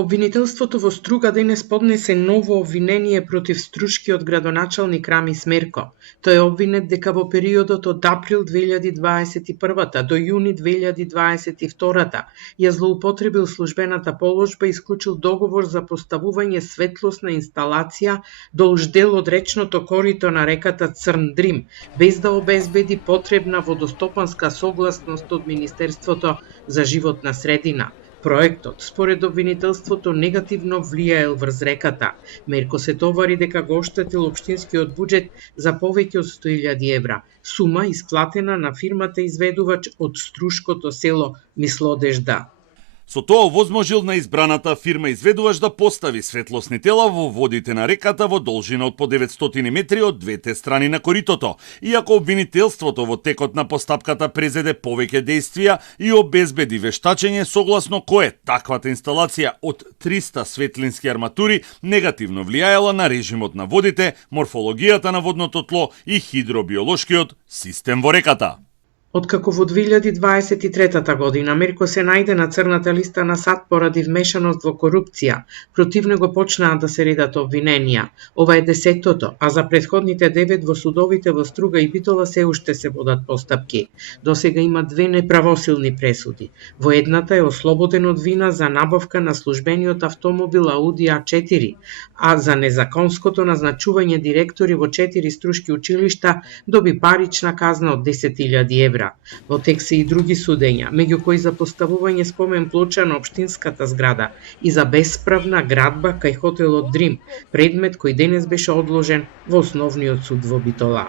Обвинителството во Струга денес поднесе ново обвинение против струшкиот градоначалник Рами Смерко. Тој е обвинет дека во периодот од април 2021 до јуни 2022 ја злоупотребил службената положба и исклучил договор за поставување светлосна инсталација долж дел од речното корито на реката Црн Дрим, без да обезбеди потребна водостопанска согласност од Министерството за животна средина. Проектот, според обвинителството, негативно влијаел врз реката. Мерко се товари дека го оштетил општинскиот буџет за повеќе од 100.000 евра, сума исплатена на фирмата изведувач од струшкото село Мислодежда. Со тоа овозможил на избраната фирма изведувач да постави светлосни тела во водите на реката во должина од по 900 метри од двете страни на коритото, иако обвинителството во текот на постапката презеде повеќе действија и обезбеди вештачење согласно кое таквата инсталација од 300 светлински арматури негативно влијаела на режимот на водите, морфологијата на водното тло и хидробиолошкиот систем во реката. Откако во 2023 година Мерко се најде на црната листа на САД поради вмешаност во корупција, против него почнаа да се редат обвиненија. Ова е 10-тото, а за претходните 9 во судовите во Струга и Битола се уште се водат постапки. Досега има 2 неправосилни пресуди. Во едната е ослободен од вина за набавка на службениот автомобил Ауди А4, а за незаконското назначување директори во 4 струшки училишта доби парична казна од 10.000 евра. Во тек се и други судења, меѓу кои за поставување спомен плоча на општинската зграда и за бесправна градба кај хотелот Дрим, предмет кој денес беше одложен во Основниот суд во Битола.